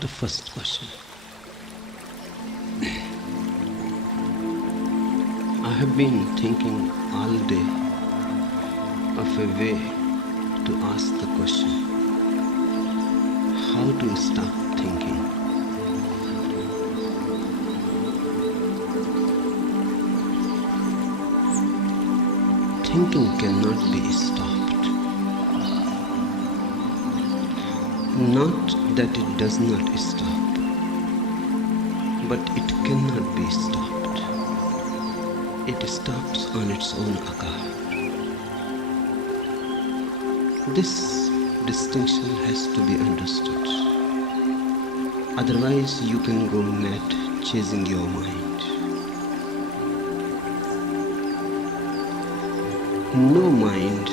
The first question. I have been thinking all day of a way to ask the question, how to stop thinking? Thinking cannot be stopped. Not that it does not stop, but it cannot be stopped. It stops on its own account. This distinction has to be understood. Otherwise, you can go mad chasing your mind. No mind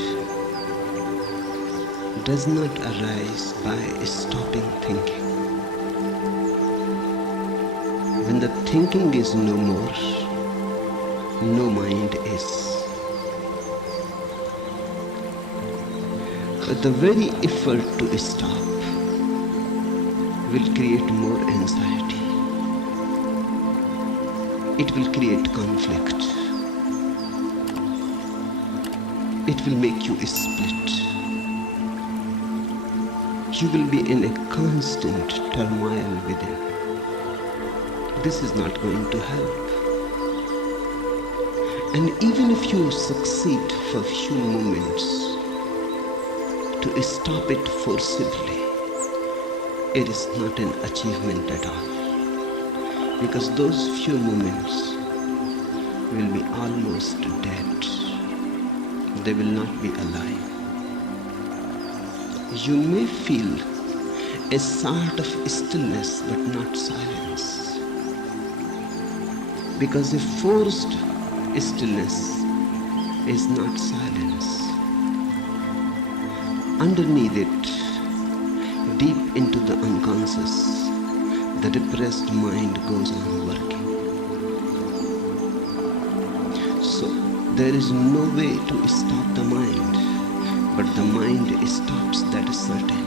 does not arise by stopping thinking. When the thinking is no more, no mind is. But the very effort to stop will create more anxiety. It will create conflict. It will make you split. You will be in a constant turmoil within. This is not going to help. And even if you succeed for a few moments to stop it forcibly, it is not an achievement at all. Because those few moments will be almost dead. They will not be alive. You may feel a sort of stillness but not silence. Because a forced stillness is not silence. Underneath it, deep into the unconscious, the repressed mind goes on working. So there is no way to stop the mind, but the mind stops, that is certain.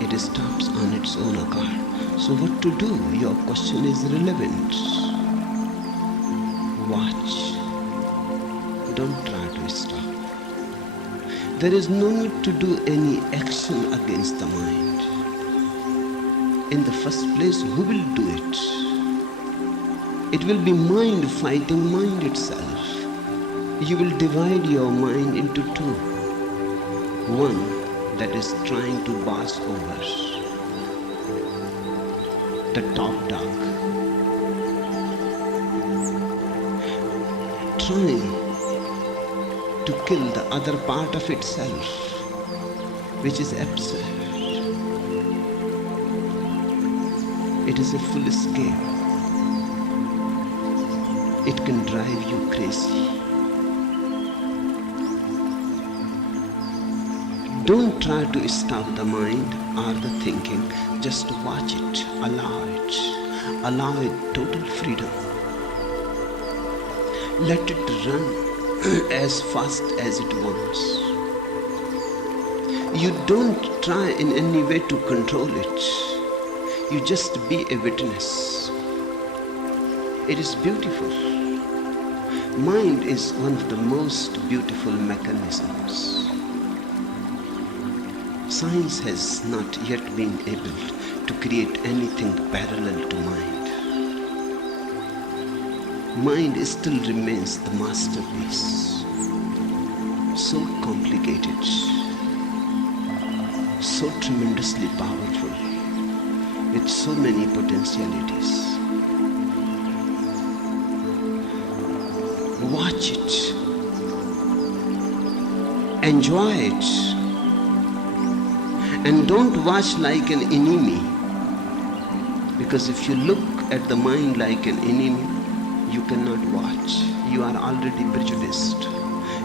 It stops on its own account. So what to do? Your question is relevant. Watch. Don't try to stop. There is no need to do any action against the mind. In the first place, who will do it? It will be mind fighting mind itself. You will divide your mind into two. One that is trying to boss over, the top dog, trying to kill the other part of itself, which is absurd. It is a foolish game. It can drive you crazy. Don't try to stop the mind or the thinking. Just watch it, allow it. Allow it total freedom. Let it run as fast as it wants. You don't try in any way to control it. You just be a witness. It is beautiful. Mind is one of the most beautiful mechanisms. Science has not yet been able to create anything parallel to mind. Mind still remains the masterpiece. So complicated, so tremendously powerful, with so many potentialities. Watch it. Enjoy it. And don't watch like an enemy, because if you look at the mind like an enemy, you cannot watch. You are already prejudiced.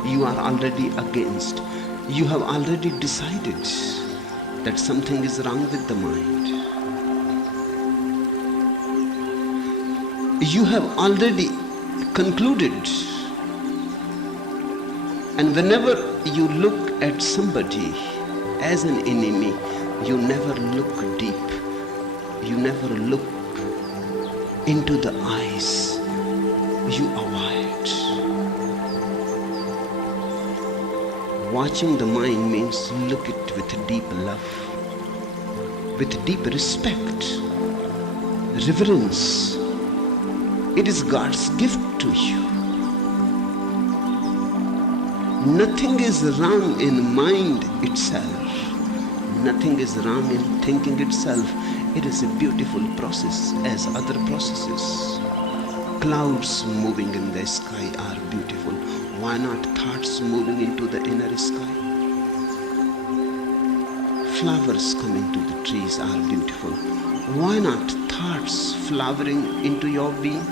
You are already against. You have already decided that something is wrong with the mind. You have already concluded. And whenever you look at somebody as an enemy, you never look deep. You never look into the eyes. You avoid. Watching the mind means look it with deep love, with deep respect, reverence. It is God's gift to you. Nothing is wrong in mind itself. Nothing is wrong in thinking itself. It is a beautiful process as other processes. Clouds moving in the sky are beautiful. Why not thoughts moving into the inner sky? Flowers coming to the trees are beautiful. Why not thoughts flowering into your being?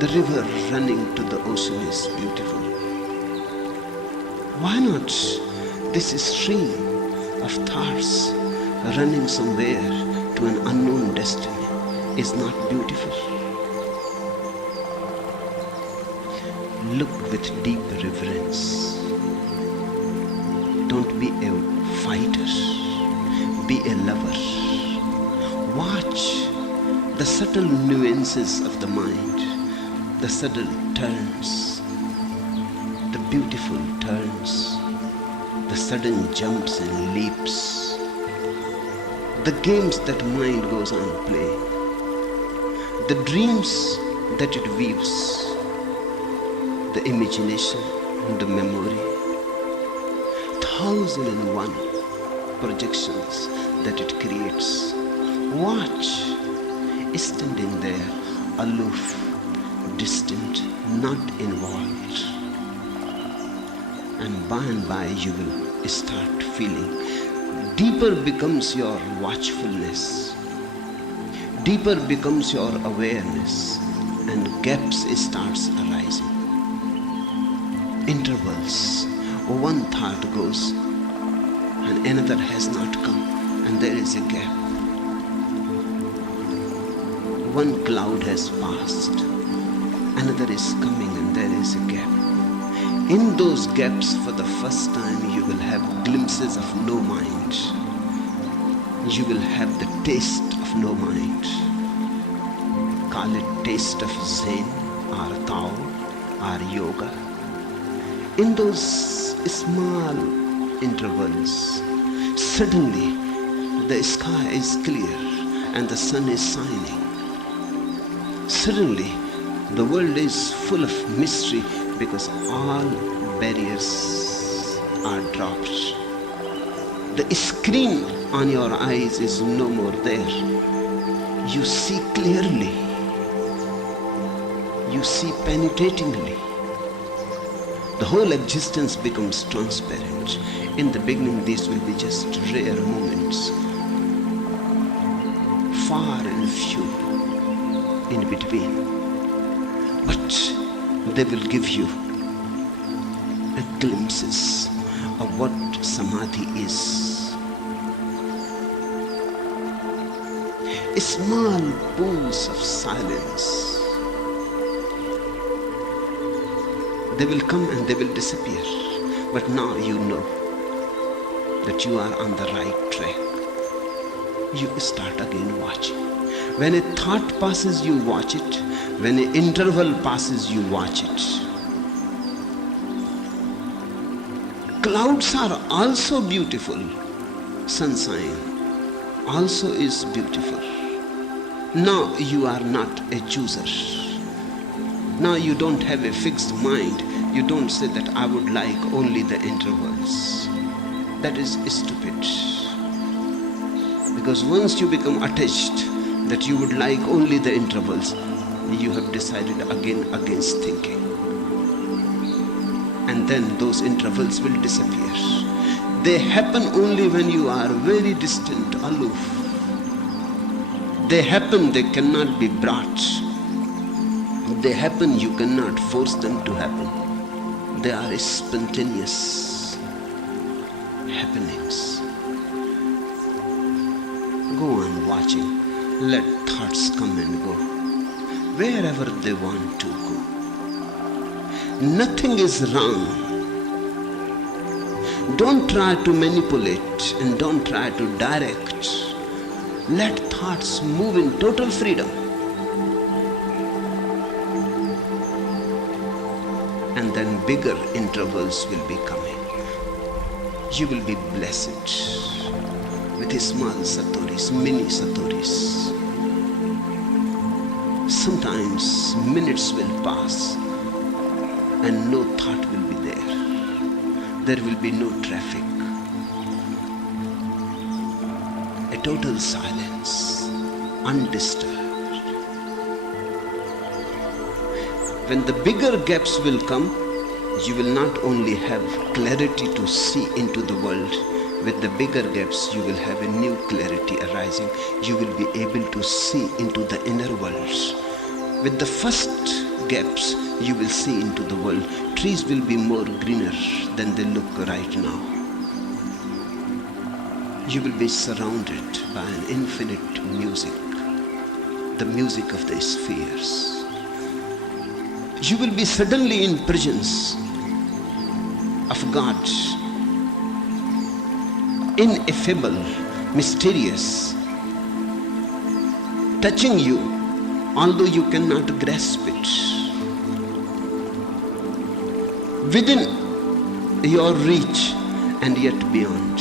The river running to the ocean is beautiful. Why not this stream of thoughts running somewhere to an unknown destiny is not beautiful? Look with deep reverence. Don't be a fighter, be a lover. Watch the subtle nuances of the mind, the subtle turns, the beautiful turns, the sudden jumps and leaps, the games that mind goes on playing, the dreams that it weaves, the imagination and the memory, 1001 projections that it creates. Watch, standing there, aloof, distant, not involved. And by you will start feeling. Deeper becomes your watchfulness. Deeper becomes your awareness, and gaps starts arising. Intervals. One thought goes and another has not come, and there is a gap. One cloud has passed, another is coming, and there is a gap. In those gaps, for the first time, you will have glimpses of no mind. You will have the taste of no mind. Call it taste of Zen or Tao or yoga. In those small intervals, suddenly the sky is clear and the sun is shining. Suddenly the world is full of mystery because all barriers are dropped. The screen on your eyes is no more there. You see clearly. You see penetratingly. The whole existence becomes transparent. In the beginning, these will be just rare moments, far and few in between. But they will give you glimpses of what samadhi is. Small pools of silence. They will come and they will disappear. But now you know that you are on the right track. You start again watching. When a thought passes, you watch it. When an interval passes, you watch it. Clouds are also beautiful. Sunshine also is beautiful. Now you are not a chooser. Now you don't have a fixed mind. You don't say that I would like only the intervals. That is stupid. Because once you become attached that you would like only the intervals, you have decided again against thinking. And then those intervals will disappear. They happen only when you are very distant, aloof. They happen, they cannot be brought. They happen, you cannot force them to happen. They are spontaneous happenings. Go on watching. Let thoughts come and go, wherever they want to go. Nothing is wrong. Don't try to manipulate and don't try to direct. Let thoughts move in total freedom. And then bigger intervals will be coming. You will be blessed with small satoris, mini satoris. Sometimes minutes will pass and no thought will be there. There will be no traffic. A total silence, undisturbed. When the bigger gaps will come, you will not only have clarity to see into the world. With the bigger gaps, you will have a new clarity arising. You will be able to see into the inner worlds. With the first gaps, you will see into the world. Trees will be more greener than they look right now. You will be surrounded by an infinite music, the music of the spheres. You will be suddenly in presence of God, ineffable, mysterious, touching you, although you cannot grasp it. Within your reach and yet beyond.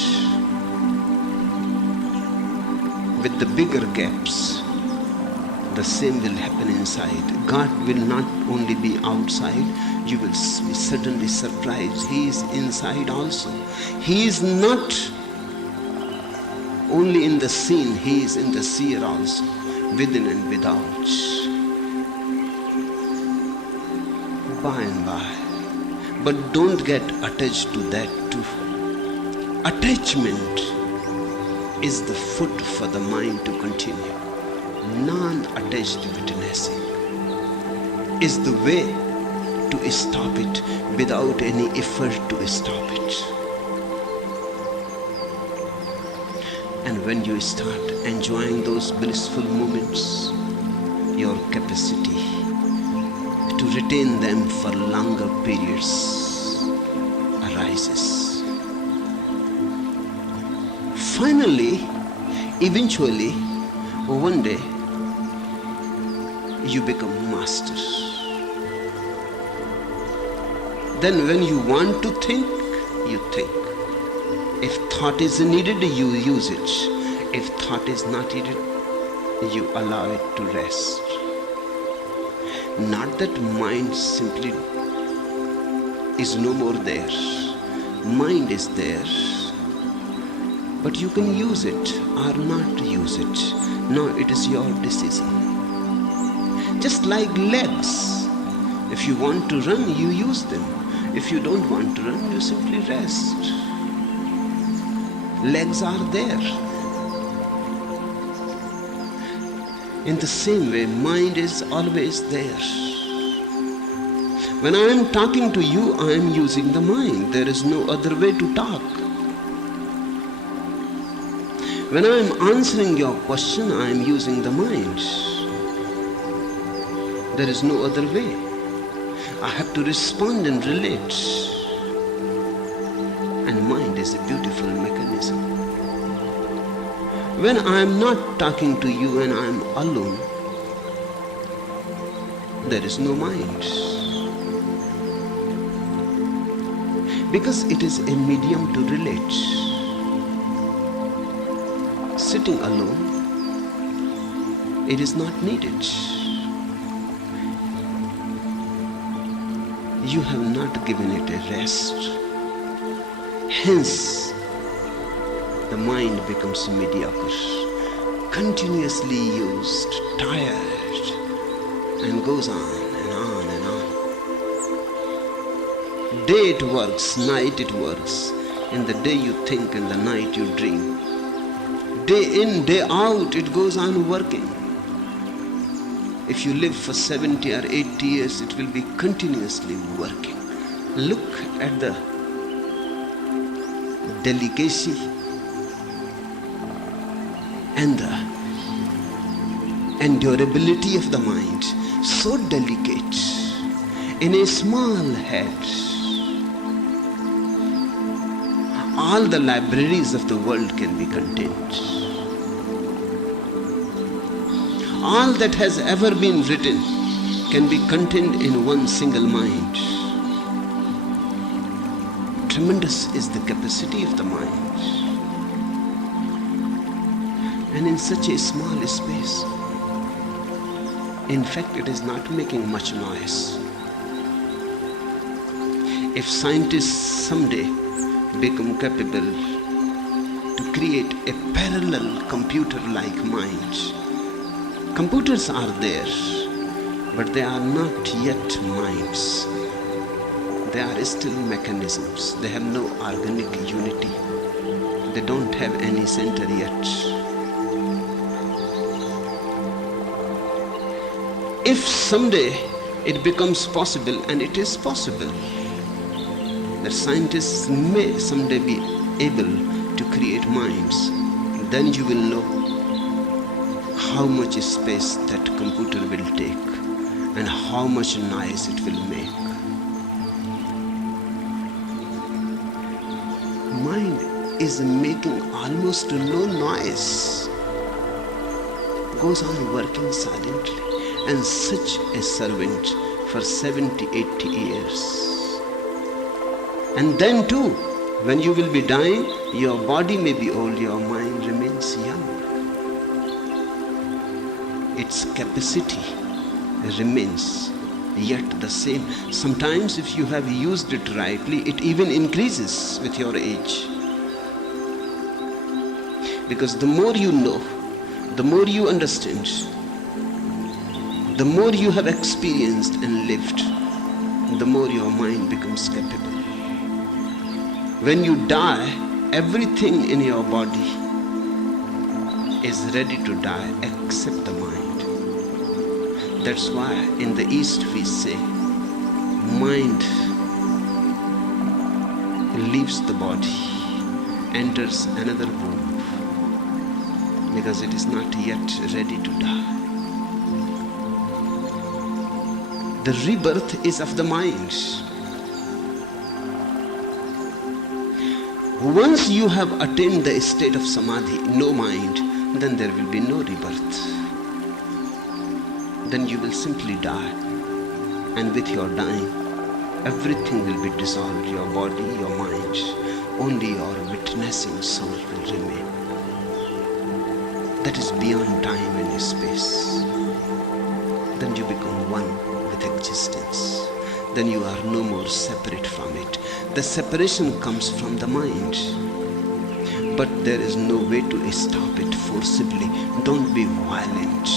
With the bigger gaps, the same will happen inside. God will not only be outside, you will be suddenly surprised. He is inside also. He is not only in the seen, He is in the seer also, within and without. By and by. But don't get attached to that too. Attachment is the foot for the mind to continue. Non-attached witnessing is the way to stop it without any effort to stop it. And when you start enjoying those blissful moments, your capacity to retain them for longer periods arises. Finally, eventually, one day, you become master. Then when you want to think, you think. If thought is needed, you use it. If thought is not needed, you allow it to rest. Not that mind simply is no more there. Mind is there. But you can use it or not use it. No, it is your decision. Just like legs. If you want to run, you use them. If you don't want to run, you simply rest. Legs are there. In the same way, mind is always there. When I am talking to you, I am using the mind. There is no other way to talk. When I am answering your question, I am using the mind. There is no other way. I have to respond and relate. And mind is a beautiful mechanism. When I am not talking to you and I am alone, there is no mind. Because it is a medium to relate. Sitting alone, it is not needed. You have not given it a rest. Hence, the mind becomes mediocre, continuously used, tired, and goes on and on and on. Day it works, night it works. In the day you think, in the night you dream. Day in, day out, it goes on working. If you live for 70 or 80 years, it will be continuously working. Look at the delicacy and the endurability of the mind. So delicate. In a small head, all the libraries of the world can be contained. All that has ever been written can be contained in one single mind. Tremendous is the capacity of the mind. And in such a small space, in fact, it is not making much noise. If scientists someday become capable to create a parallel computer-like mind, computers are there, but they are not yet minds. They are still mechanisms. They have no organic unity. They don't have any center yet. If someday it becomes possible, and it is possible, that scientists may someday be able to create minds, then you will know how much space that computer will take and how much noise it will make. Mind is making almost no noise, goes on working silently, and such a servant for 70, 80 years. And then too, when you will be dying, your body may be old, your mind remains young. Its capacity remains yet the same. Sometimes if you have used it rightly, it even increases with your age. Because the more you know, the more you understand, the more you have experienced and lived, the more your mind becomes capable. When you die, everything in your body is ready to die except the mind. That's why in the East we say, mind leaves the body, enters another womb, because it is not yet ready to die. The rebirth is of the mind. Once you have attained the state of samadhi, no mind, then there will be no rebirth. Then you will simply die, and with your dying, everything will be dissolved, your body, your mind. Only your witnessing soul will remain. That is beyond time and space. Then you become one with existence. Then you are no more separate from it. The separation comes from the mind. But there is no way to stop it forcibly. Don't be violent.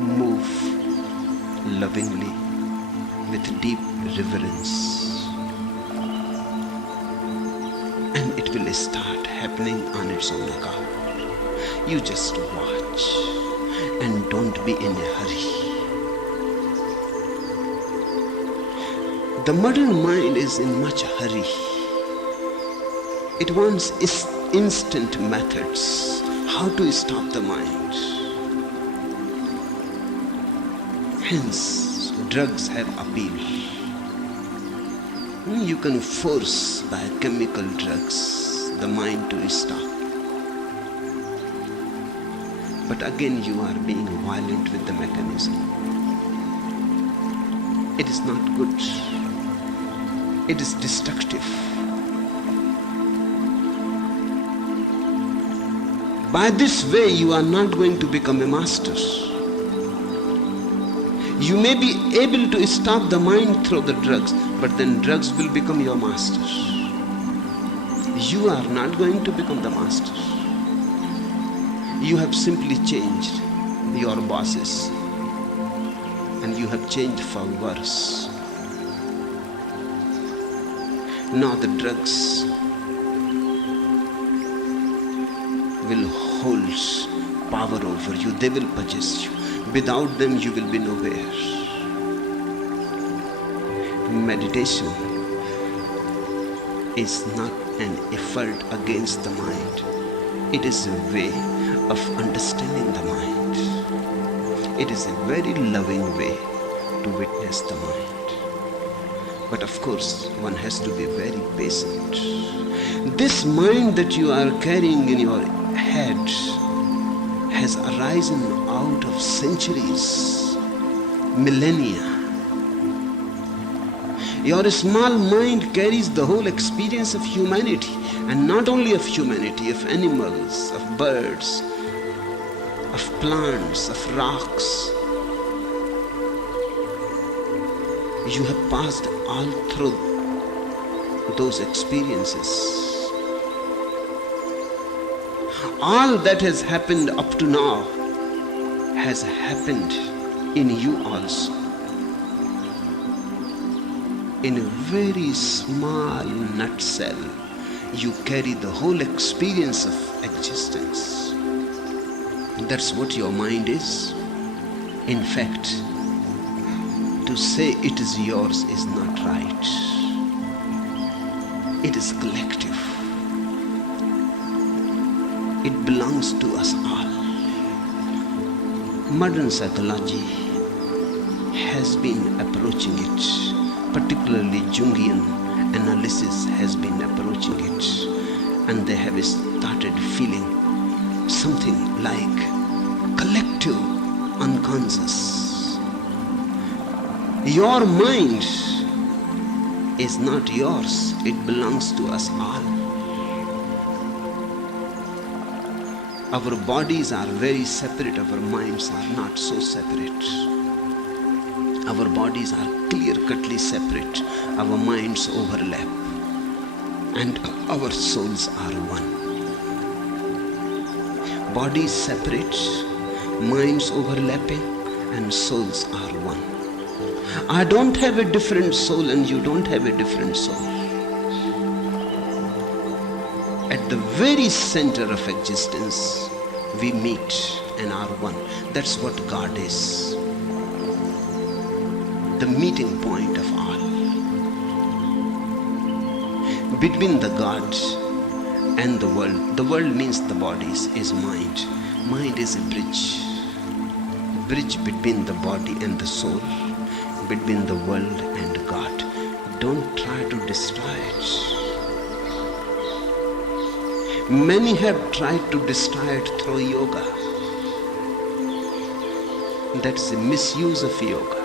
Move lovingly with deep reverence. And it will start happening on its own account. You just watch and don't be in a hurry. The modern mind is in much hurry. It wants instant methods. How to stop the mind. Hence, drugs have appeal. You can force by chemical drugs the mind to stop. But again you are being violent with the mechanism. It is not good. It is destructive. By this way you are not going to become a master. You may be able to stop the mind through the drugs, but then drugs will become your master. You are not going to become the master. You have simply changed your bosses, and you have changed for worse. Now the drugs will hold power over you. They will possess you. Without them you will be nowhere. Meditation is not an effort against the mind. It is a way of understanding the mind. It is a very loving way to witness the mind. But of course, one has to be very patient. This mind that you are carrying in your head has arisen out of centuries, millennia. Your small mind carries the whole experience of humanity, and not only of humanity, of animals, of birds, of plants, of rocks. You have passed all through those experiences. All that has happened up to now has happened in you also. In a very small nutshell, you carry the whole experience of existence. That's what your mind is. In fact, to say it is yours is not right. It is collective. It belongs to us all. Modern psychology has been approaching it. Particularly Jungian analysis has been approaching it, and they have started feeling something like collective unconscious. Your mind is not yours, it belongs to us all. Our bodies are very separate, our minds are not so separate. Our bodies are clear-cutly separate, our minds overlap, and our souls are one. Bodies separate, minds overlapping, and souls are one. I don't have a different soul and you don't have a different soul. At the very center of existence, we meet and are one. That's what God is. The meeting point of all. Between the God and the world means the bodies, is mind. Mind is a bridge. Bridge between the body and the soul, between the world and God. Don't try to destroy it. Many have tried to destroy it through yoga. That's a misuse of yoga.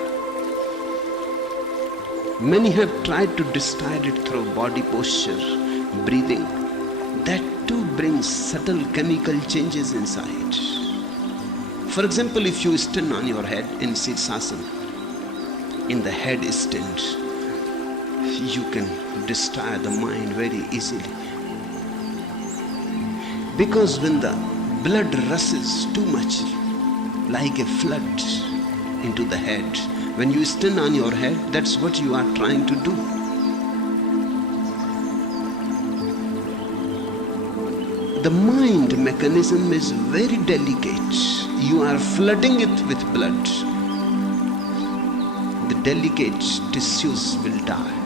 Many have tried to destroy it through body posture, breathing. That too brings subtle chemical changes inside. For example, if you stand on your head in Sirsasana, in the head stand, you can destroy the mind very easily. Because when the blood rushes too much, like a flood into the head, when you stand on your head, that's what you are trying to do. The mind mechanism is very delicate. You are flooding it with blood. The delicate tissues will die.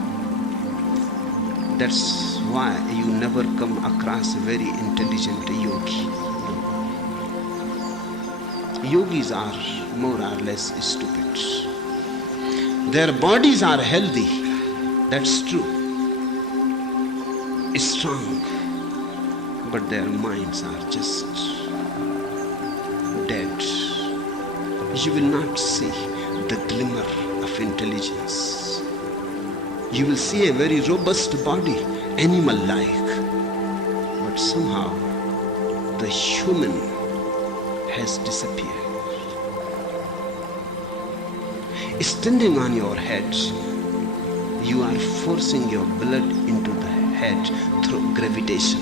That's why you never come across a very intelligent yogi. Yogis are more or less stupid. Their bodies are healthy, that's true, strong, but their minds are just dead. You will not see the glimmer of intelligence. You will see a very robust body, animal-like, but somehow the human has disappeared. Standing on your head, you are forcing your blood into the head through gravitation.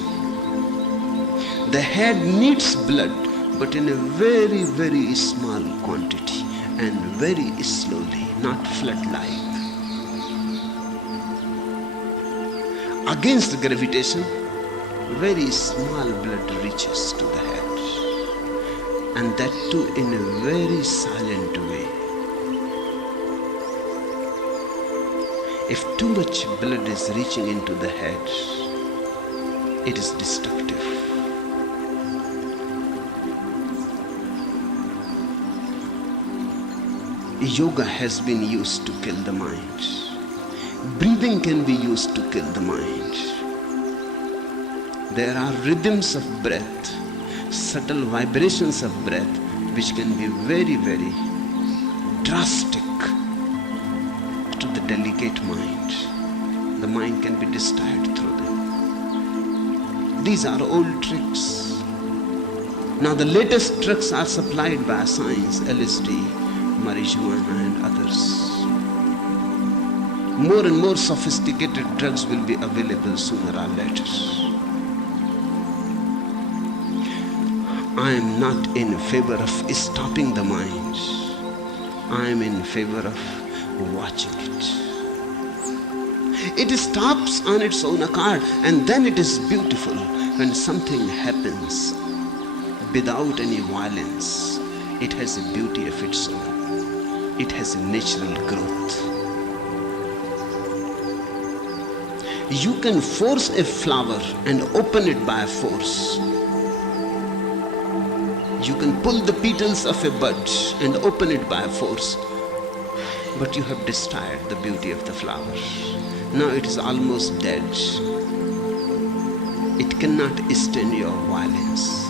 The head needs blood, but in a very, very small quantity and very slowly, not flood-like. Against gravitation, very small blood reaches to the head, and that too in a very silent way. If too much blood is reaching into the head, it is destructive. Yoga has been used to kill the mind. Breathing can be used to kill the mind. There are rhythms of breath subtle vibrations of breath which can be very, very drastic to the delicate mind. The mind can be disturbed through them. These are old tricks. Now the latest drugs are supplied by science, LSD, marijuana and others. More and more sophisticated drugs will be available sooner or later. I am not in favor of stopping the mind. I am in favor of watching it. It stops on its own accord, and then it is beautiful when something happens without any violence. It has a beauty of its own. It has a natural growth. You can force a flower and open it by force. You can pull the petals of a bud and open it by force. But you have destroyed the beauty of the flower. Now it is almost dead. It cannot stand your violence.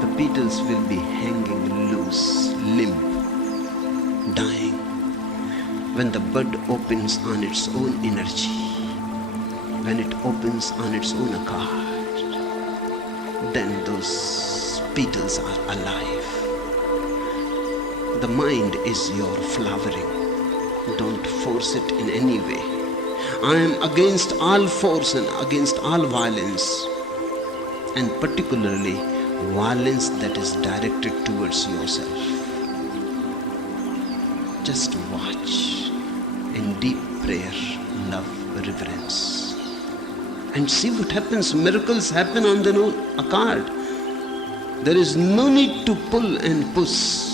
The petals will be hanging loose, limp, dying. When the bud opens on its own energy, when it opens on its own accord, then those petals are alive. The mind is your flowering. Don't force it in any way. I am against all force and against all violence, and particularly violence that is directed towards yourself. Just watch in deep prayer, love, reverence, and see what happens. Miracles happen on their own accord. There is no need to pull and push.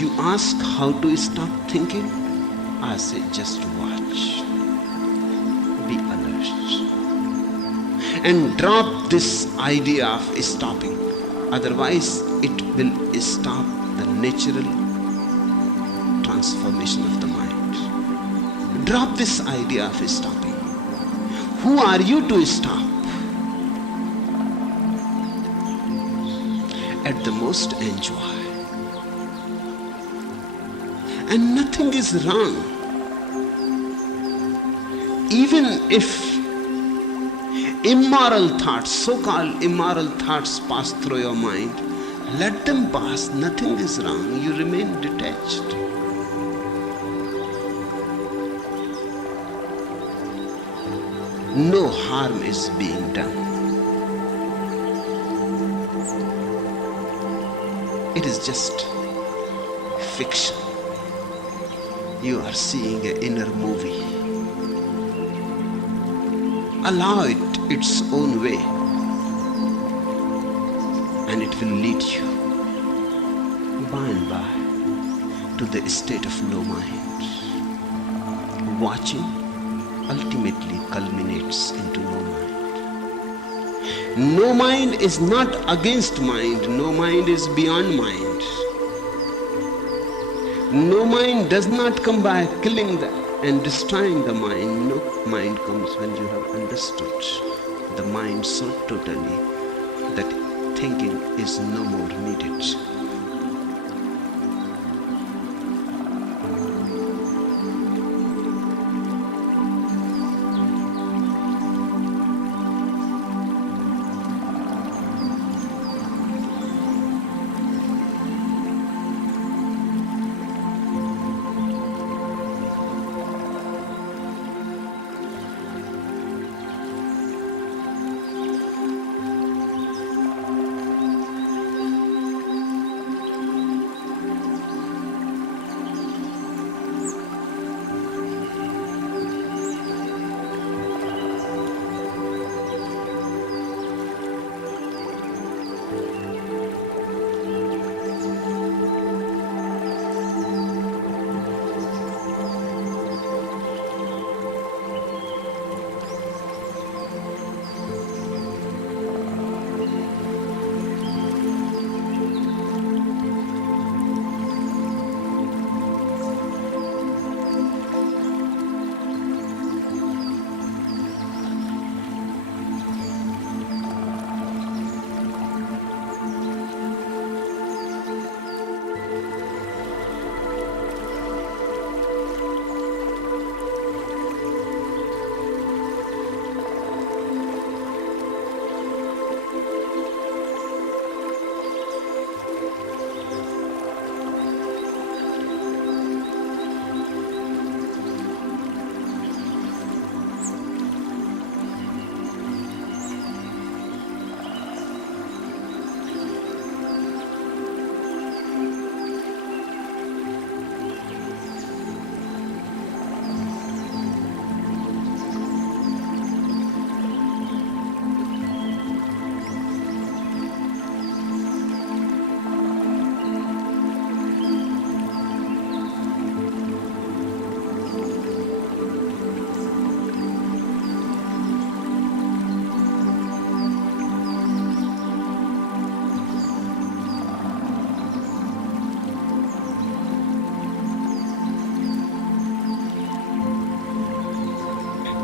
You ask how to stop thinking? I say just watch. Be alert. And drop this idea of stopping. Otherwise, it will stop the natural transformation of the mind. Drop this idea of stopping. Who are you to stop? At the most, enjoy. And nothing is wrong. Even if immoral thoughts, so-called immoral thoughts pass through your mind, let them pass. Nothing is wrong. You remain detached. No harm is being done. It is just fiction. You are seeing an inner movie. Allow it its own way, and it will lead you by and by to the state of no mind. Watching ultimately culminates into no mind. No mind is not against mind. No mind is beyond mind. No mind does not come by killing and destroying the mind. No mind comes when you have understood the mind so totally that thinking is no more needed.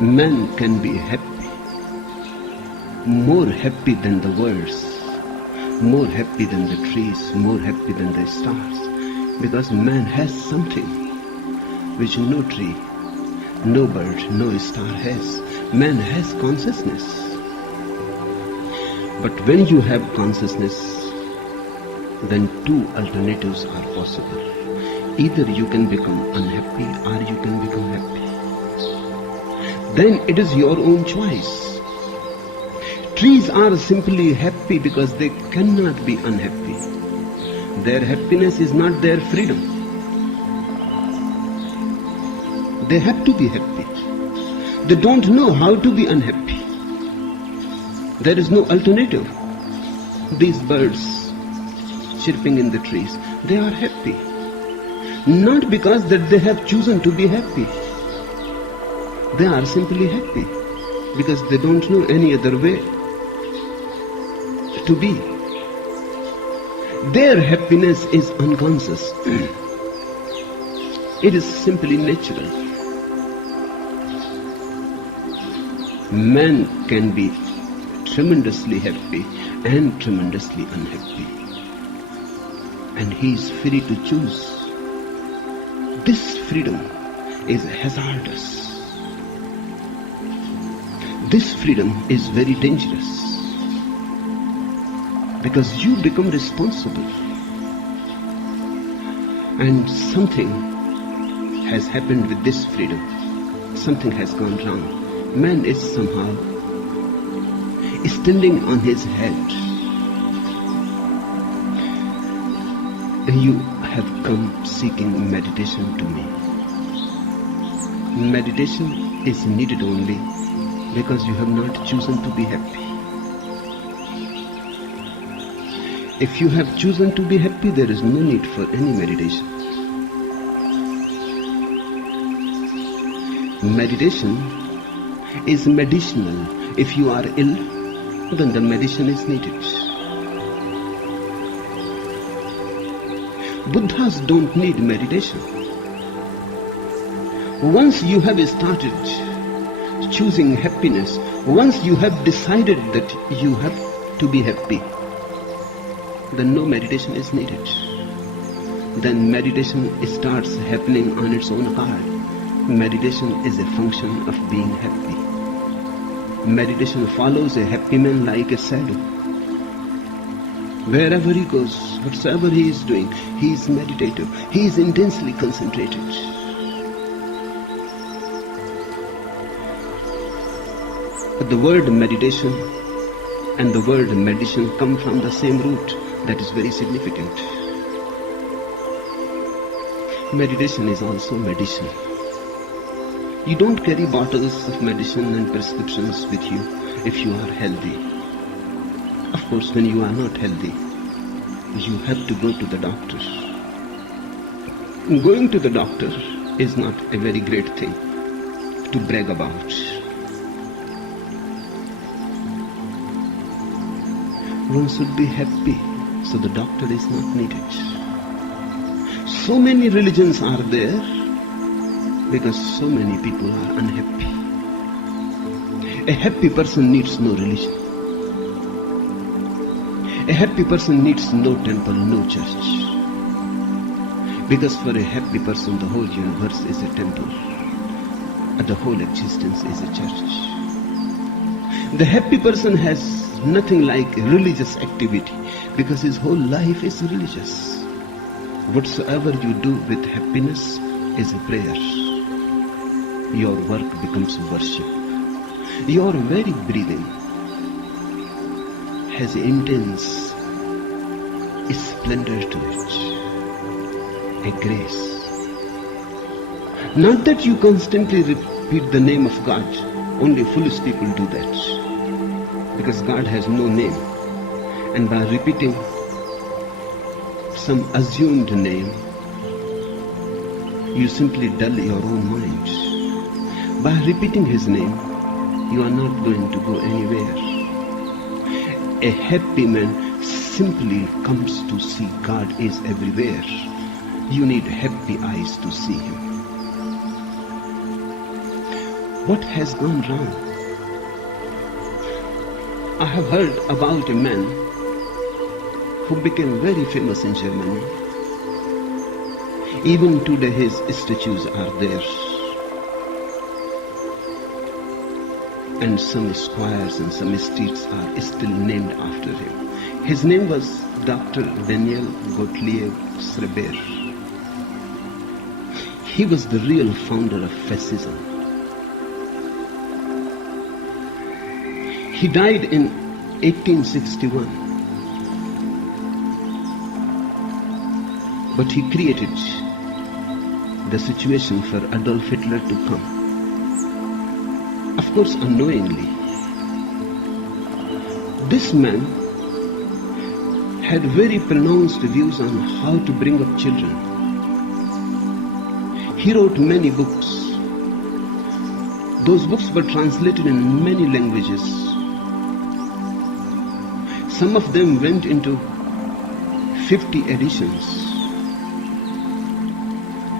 Man can be happy, more happy than the birds, more happy than the trees, more happy than the stars, because man has something which no tree, no bird, no star has. Man has consciousness. But when you have consciousness, then two alternatives are possible. Either you can become unhappy or you can become happy. Then it is your own choice. Trees are simply happy because they cannot be unhappy. Their happiness is not their freedom. They have to be happy. They don't know how to be unhappy. There is no alternative. These birds chirping in the trees, they are happy. Not because that they have chosen to be happy. They are simply happy because they don't know any other way to be. Their happiness is unconscious. It is simply natural. Man can be tremendously happy and tremendously unhappy. And he is free to choose. This freedom is hazardous. This freedom is very dangerous. Because you become responsible. And something has happened with this freedom. Something has gone wrong. Man is somehow standing on his head. You have come seeking meditation to me. Meditation is needed only because you have not chosen to be happy. If you have chosen to be happy, there is no need for any meditation. Meditation is medicinal. If you are ill, then the medicine is needed. Buddhas don't need meditation. Once you have started choosing happiness, once you have decided that you have to be happy, then no meditation is needed. Then meditation starts happening on its own account. Meditation is a function of being happy. Meditation follows a happy man like a shadow. Wherever he goes, whatsoever he is doing, he is meditative. He is intensely concentrated. But the word meditation and the word medicine come from the same root. That is very significant. Meditation is also medicine. You don't carry bottles of medicine and prescriptions with you if you are healthy. Of course, when you are not healthy, you have to go to the doctor. Going to the doctor is not a very great thing to brag about. One should be happy, so the doctor is not needed. So many religions are there because so many people are unhappy. A happy person needs no religion. A happy person needs no temple, no church. Because for a happy person, the whole universe is a temple, and the whole existence is a church. The happy person has nothing like religious activity because his whole life is religious. Whatsoever you do with happiness is a prayer. Your work becomes worship. Your very breathing has intense splendor to it, a grace. Not that you constantly repeat the name of God. Only foolish people do that. Because God has no name. And by repeating some assumed name, you simply dull your own mind. By repeating His name, you are not going to go anywhere. A happy man simply comes to see God is everywhere. You need happy eyes to see Him. What has gone wrong? I have heard about a man who became very famous in Germany. Even today his statues are there. And some squares and some streets are still named after him. His name was Dr. Daniel Gottlieb Schreiber. He was the real founder of fascism. He died in 1861. But he created the situation for Adolf Hitler to come. Of course, unknowingly. This man had very pronounced views on how to bring up children. He wrote many books. Those books were translated in many languages. Some of them went into 50 editions.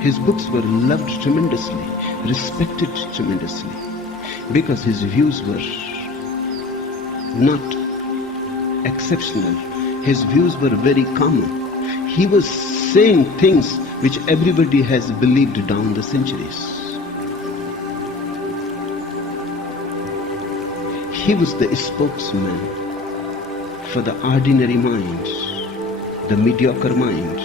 His books were loved tremendously, respected tremendously, because his views were not exceptional. His views were very common. He was saying things which everybody has believed down the centuries. He was the spokesman for the ordinary mind, the mediocre mind.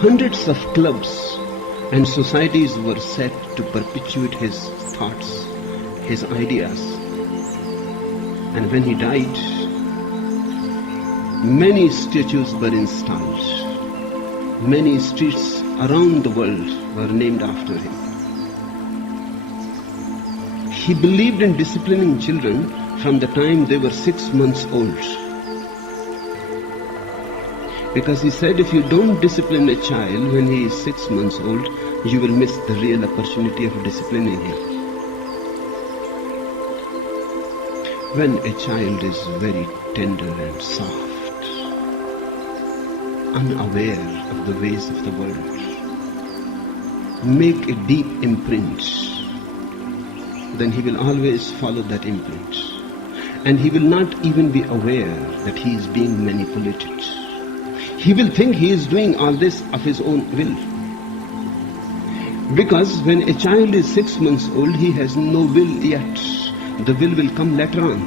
Hundreds of clubs and societies were set to perpetuate his thoughts, his ideas. And when he died, many statues were installed. Many streets around the world were named after him. He believed in disciplining children from the time they were 6 months old. Because he said, if you don't discipline a child when he is 6 months old, you will miss the real opportunity of disciplining him. When a child is very tender and soft, unaware of the ways of the world, make a deep imprint, then he will always follow that imprint. And he will not even be aware that he is being manipulated. He will think he is doing all this of his own will. Because when a child is 6 months old, he has no will yet. The will come later on.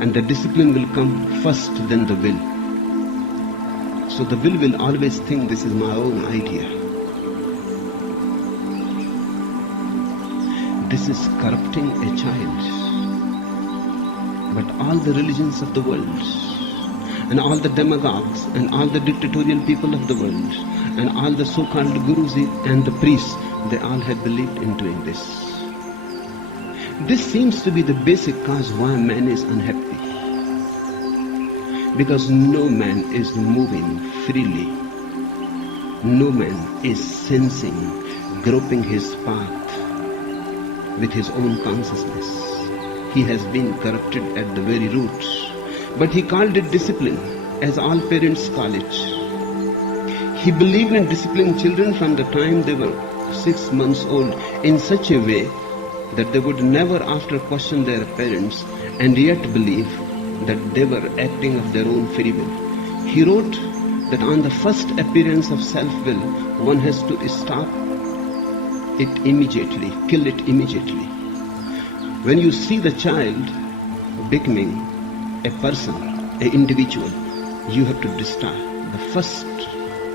And the discipline will come first, then the will. So the will always think this is my own idea. This is corrupting a child. But all the religions of the world, and all the demagogues, and all the dictatorial people of the world, and all the so-called gurus and the priests, they all have believed in doing this. This seems to be the basic cause why man is unhappy. Because no man is moving freely. No man is sensing, groping his path with his own consciousness. He has been corrupted at the very roots. But he called it discipline, as all parents call it. He believed in disciplining children from the time they were 6 months old in such a way that they would never after question their parents and yet believe that they were acting of their own free will. He wrote that on the first appearance of self-will, one has to stop it immediately, kill it immediately. When you see the child becoming a person, an individual, you have to destroy the first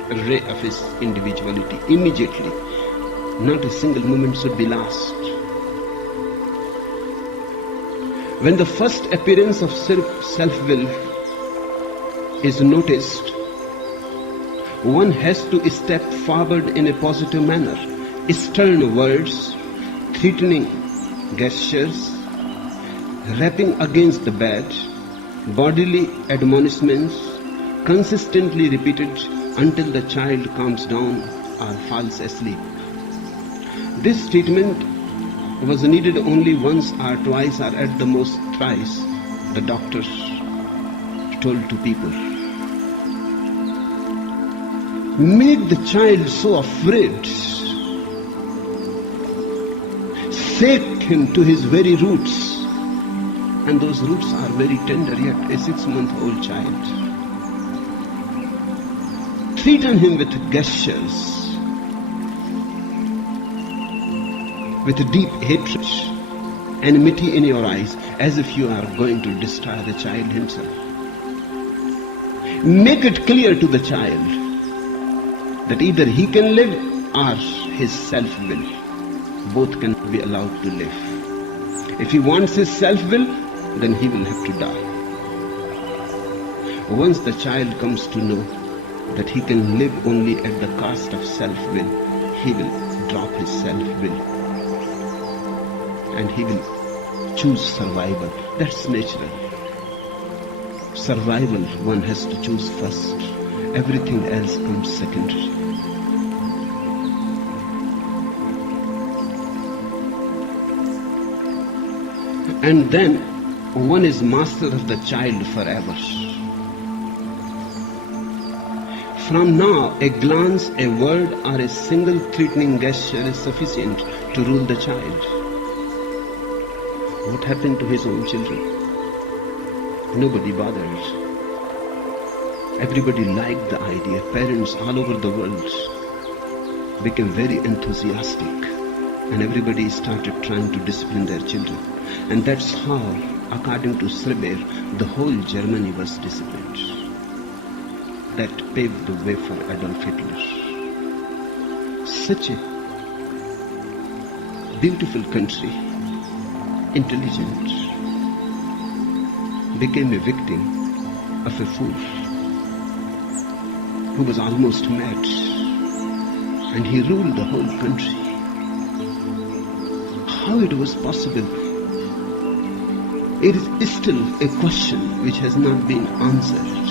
ray of his individuality immediately. Not a single moment should be lost. When the first appearance of self-will is noticed, one has to step forward in a positive manner. Stern words, threatening gestures, rapping against the bed, bodily admonishments, consistently repeated until the child calms down or falls asleep. This treatment was needed only once or twice or at the most thrice, the doctors told to people. Make the child so afraid shake him to his very roots. And those roots are very tender, yet a 6-month-old child. Threaten him with gestures, with deep hatred, enmity in your eyes, as if you are going to destroy the child himself. Make it clear to the child that either he can live or his self-will. Both can be allowed to live. If he wants his self-will, then he will have to die. Once the child comes to know that he can live only at the cost of self-will, he will drop his self-will and he will choose survival. That's natural. Survival one has to choose first. Everything else comes secondary. And then one is master of the child forever. From now, a glance, a word, or a single threatening gesture is sufficient to rule the child. What happened to his own children? Nobody bothered. Everybody liked the idea. Parents all over the world became very enthusiastic, and everybody started trying to discipline their children. And that's how, according to Sreber, the whole Germany was disciplined. That paved the way for Adolf Hitler. Such a beautiful country, intelligent, became a victim of a fool who was almost mad, and he ruled the whole country. How it was possible? It is still a question which has not been answered.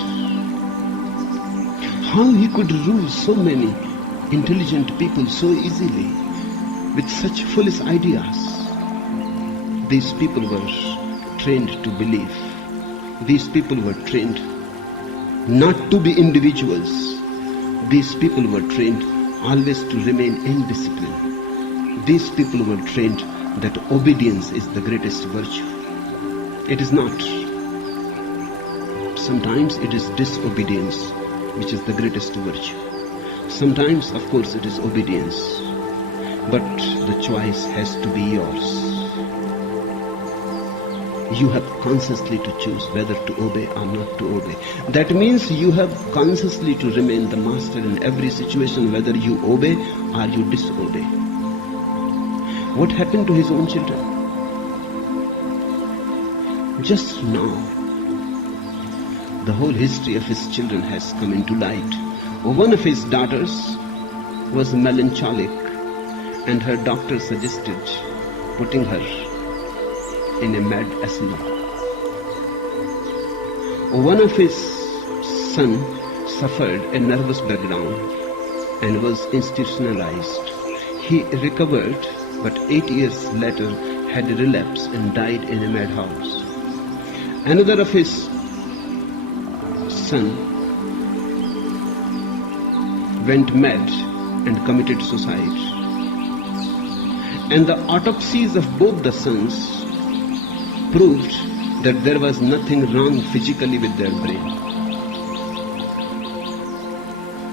How he could rule so many intelligent people so easily with such foolish ideas? These people were trained to believe. These people were trained not to be individuals. These people were trained always to remain in discipline. These people were trained that obedience is the greatest virtue. It is not. Sometimes it is disobedience which is the greatest virtue. Sometimes, of course, it is obedience. But the choice has to be yours. You have consciously to choose whether to obey or not to obey. That means you have consciously to remain the master in every situation, whether you obey or you disobey. What happened to his own children? Just now, the whole history of his children has come into light. One of his daughters was melancholic, and her doctor suggested putting her in a mad asylum. One of his sons suffered a nervous breakdown and was institutionalized. He recovered, but 8 years later had a relapse and died in a madhouse. Another of his sons went mad and committed suicide. And the autopsies of both the sons proved that there was nothing wrong physically with their brain.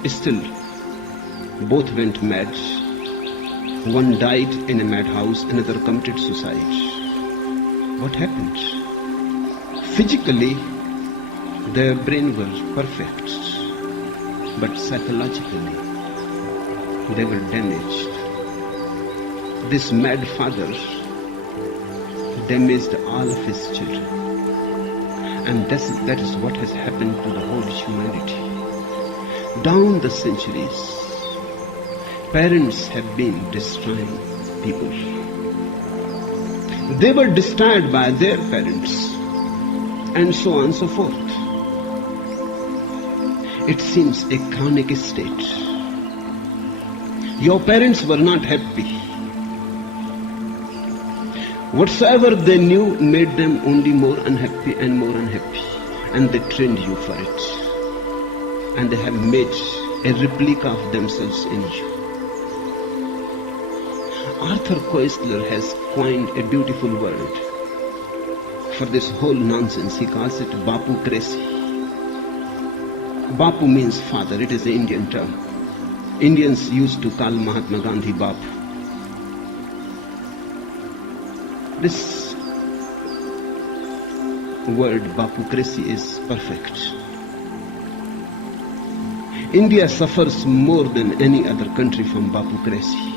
Still, both went mad. One died in a madhouse, another committed suicide. What happened? Physically, their brain was perfect, but psychologically, they were damaged. This mad father damaged all of his children. And that is what has happened to the whole humanity. Down the centuries, parents have been destroying people. They were destroyed by their parents, and so on and so forth. It seems a chronic state. Your parents were not happy. Whatsoever they knew made them only more unhappy and more unhappy, and they trained you for it. And they have made a replica of themselves in you. Arthur Koestler has coined a beautiful word for this whole nonsense. He calls it Bapucracy. Bapu means father. It is an Indian term. Indians used to call Mahatma Gandhi Bapu. This word Bapucracy is perfect. India suffers more than any other country from Bapucracy.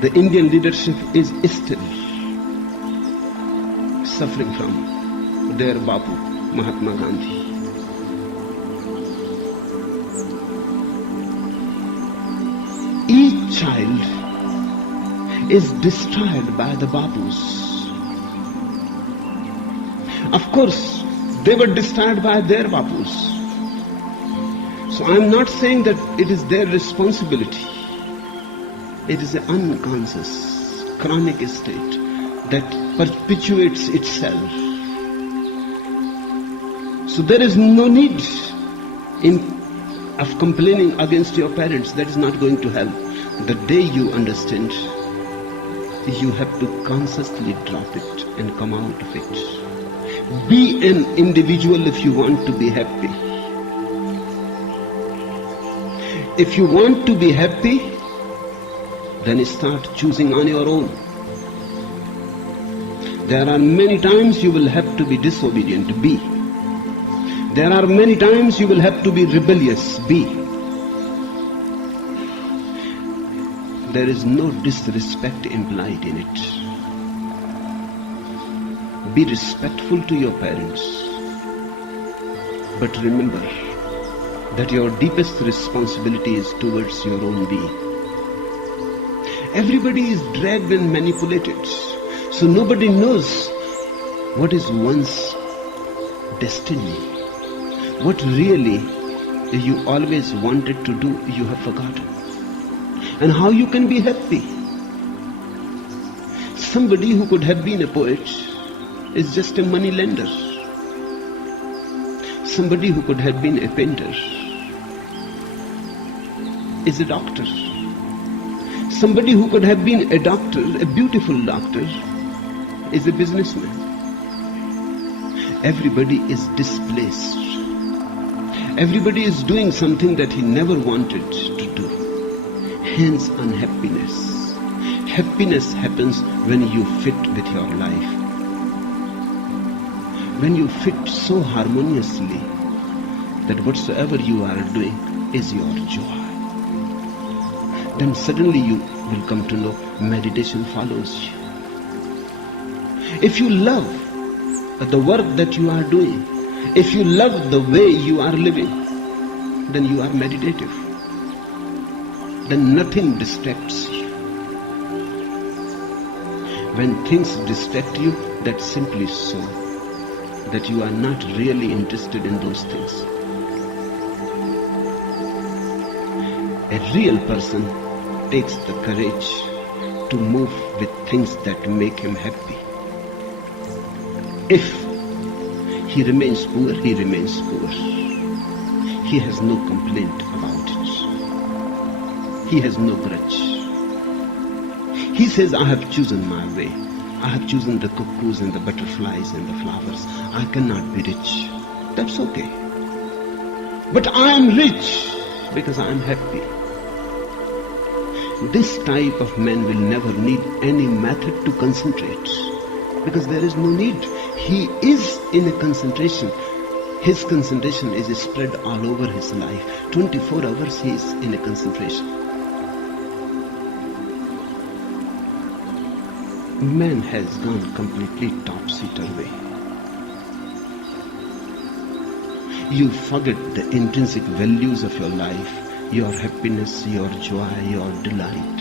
The Indian leadership is still suffering from their Bapu, Mahatma Gandhi. Each child is destroyed by the Babus. Of course, they were destroyed by their Babus. So I am not saying that it is their responsibility. It is an unconscious, chronic state that perpetuates itself. So there is no need of complaining against your parents. That is not going to help. The day you understand, you have to consciously drop it and come out of it. Be an individual if you want to be happy. If you want to be happy, then start choosing on your own. There are many times you will have to be disobedient. Be. There are many times you will have to be rebellious. Be. There is no disrespect implied in it. Be respectful to your parents. But remember that your deepest responsibility is towards your own being. Everybody is dragged and manipulated. So nobody knows what is one's destiny. What really you always wanted to do, you have forgotten. And how you can be happy. Somebody who could have been a poet is just a money lender. Somebody who could have been a painter is a doctor. Somebody who could have been a doctor, a beautiful doctor, is a businessman. Everybody is displaced. Everybody is doing something that he never wanted to do. Hence unhappiness. Happiness happens when you fit with your life. When you fit so harmoniously that whatsoever you are doing is your joy. Then suddenly you will come to know meditation follows you. If you love the work that you are doing, if you love the way you are living, then you are meditative. Then nothing distracts you. When things distract you, that's simply so that you are not really interested in those things. A real person takes the courage to move with things that make him happy. If he remains poor, he remains poor. He has no complaint about it. He has no grudge. He says, I have chosen my way. I have chosen the cuckoos and the butterflies and the flowers. I cannot be rich. That's okay. But I am rich because I am happy. This type of man will never need any method to concentrate because there is no need. He is in a concentration. His concentration is spread all over his life. 24 hours he is in a concentration. Man has gone completely topsy-turvy. You forget the intrinsic values of your life, your happiness, your joy, your delight.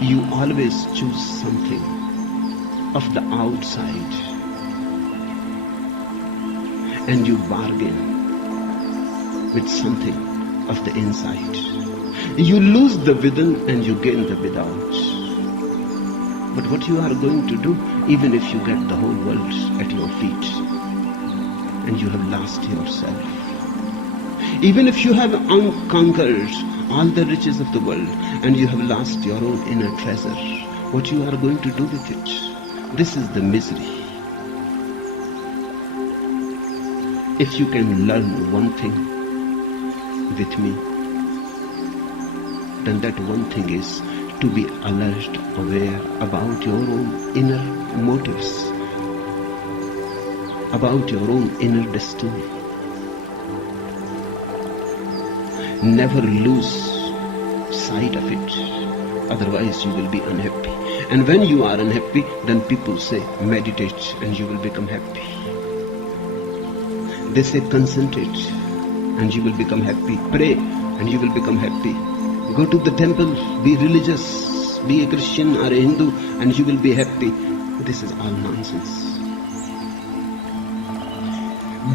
You always choose something of the outside and you bargain with something of the inside. You lose the within and you gain the without. But what you are going to do, even if you get the whole world at your feet and you have lost yourself, even if you have conquered all the riches of the world and you have lost your own inner treasure, what you are going to do with it? This is the misery. If you can learn one thing with me, then that one thing is to be alert, aware about your own inner motives, about your own inner destiny. Never lose sight of it, otherwise you will be unhappy. And when you are unhappy, then people say, meditate and you will become happy. They say, concentrate and you will become happy. Pray and you will become happy. Go to the temple, be religious, be a Christian or a Hindu and you will be happy. This is all nonsense.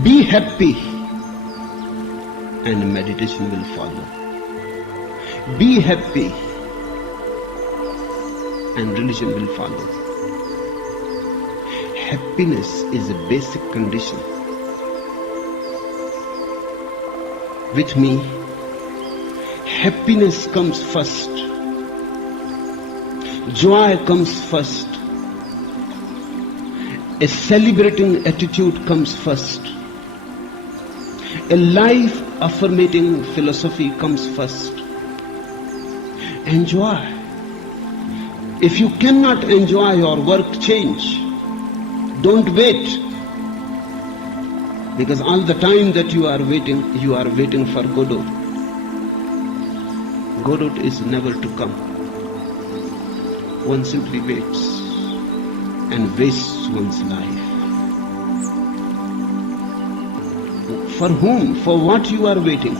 Be happy and meditation will follow. Be happy and religion will follow. Happiness is a basic condition. With me, happiness comes first. Joy comes first. A celebrating attitude comes first. A life-affirming philosophy comes first. Enjoy. If you cannot enjoy your work, change. Don't wait. Because all the time that you are waiting for Godot. Godot is never to come. One simply waits and wastes one's life. For whom? For what you are waiting?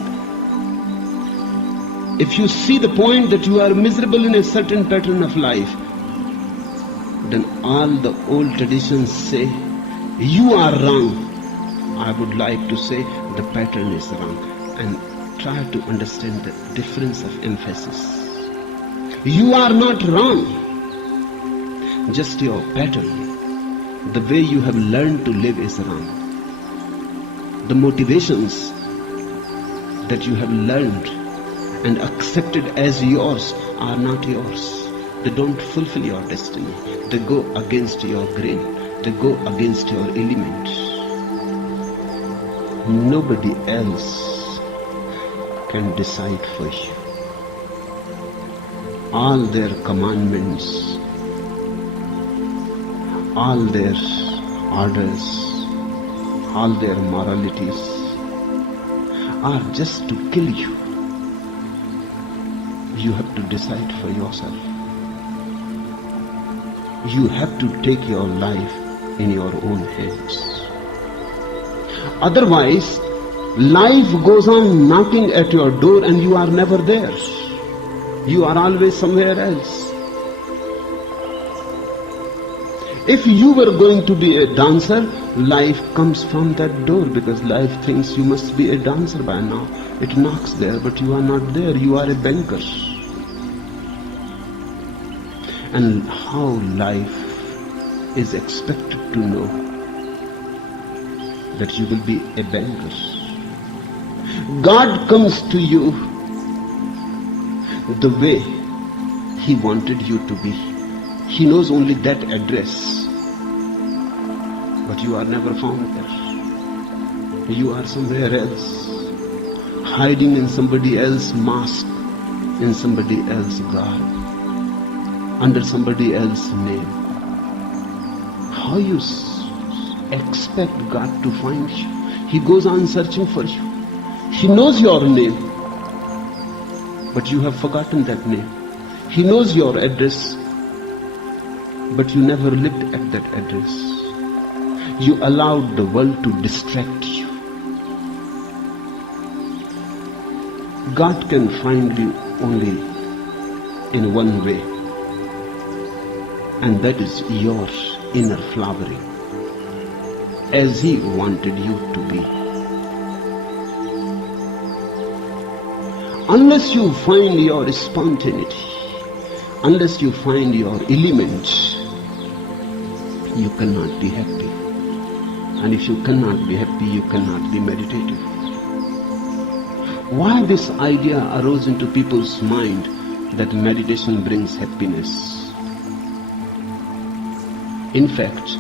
If you see the point that you are miserable in a certain pattern of life, then all the old traditions say, you are wrong. I would like to say the pattern is wrong, and try to understand the difference of emphasis. You are not wrong. Just your pattern, the way you have learned to live is wrong. The motivations that you have learned and accepted as yours are not yours. They don't fulfill your destiny. They go against your grain. They go against your element. Nobody else can decide for you. All their commandments, all their orders, all their moralities are just to kill you. You have to decide for yourself. You have to take your life in your own hands. Otherwise, life goes on knocking at your door and you are never there. You are always somewhere else. If you were going to be a dancer, life comes from that door because life thinks you must be a dancer by now. It knocks there, but you are not there. You are a banker. And how life is expected to know that you will be a banker? God comes to you the way He wanted you to be. He knows only that address, but you are never found there. You are somewhere else, hiding in somebody else's mask, in somebody else's garb, under somebody else's name. How you expect God to find you? He goes on searching for you. He knows your name, but you have forgotten that name. He knows your address, but you never lived at that address. You allowed the world to distract you. God can find you only in one way, and that is your inner flowering, as He wanted you to be. Unless you find your spontaneity, unless you find your element, you cannot be happy. And if you cannot be happy, you cannot be meditative. Why this idea arose into people's mind that meditation brings happiness? In fact,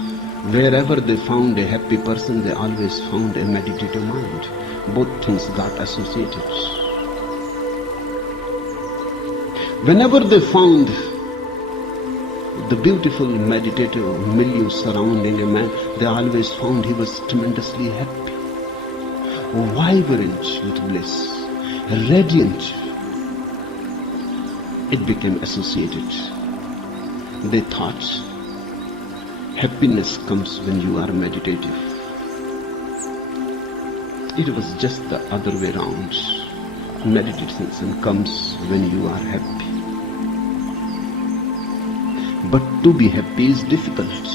wherever they found a happy person, they always found a meditative mind. Both things got associated. Whenever they found the beautiful meditative milieu surrounding a man, they always found he was tremendously happy, vibrant with bliss, radiant. It became associated. They thought happiness comes when you are meditative. It was just the other way around. Meditation comes when you are happy. But to be happy is difficult,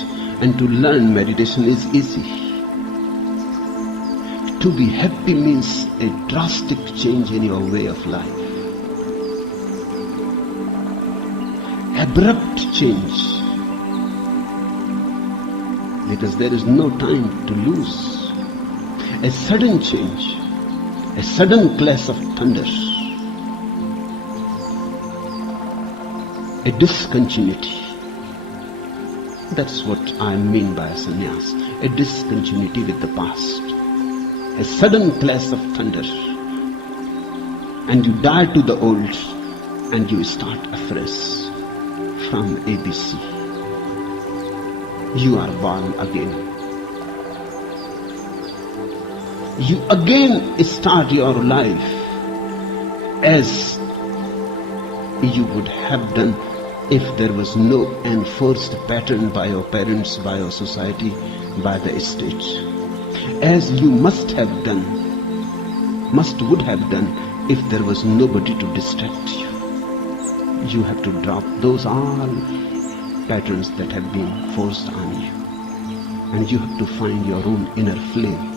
and to learn meditation is easy. To be happy means a drastic change in your way of life. Abrupt change. Because there is no time to lose. A sudden change, a sudden clash of thunder, a discontinuity. That's what I mean by sannyas, a discontinuity with the past, a sudden clash of thunder, and you die to the old and you start afresh from ABC. You are born again. You again start your life as you would have done if there was no enforced pattern by your parents, by your society, by the state. As you must would have done if there was nobody to distract you. You have to drop those all patterns that have been forced on you. And you have to find your own inner flame.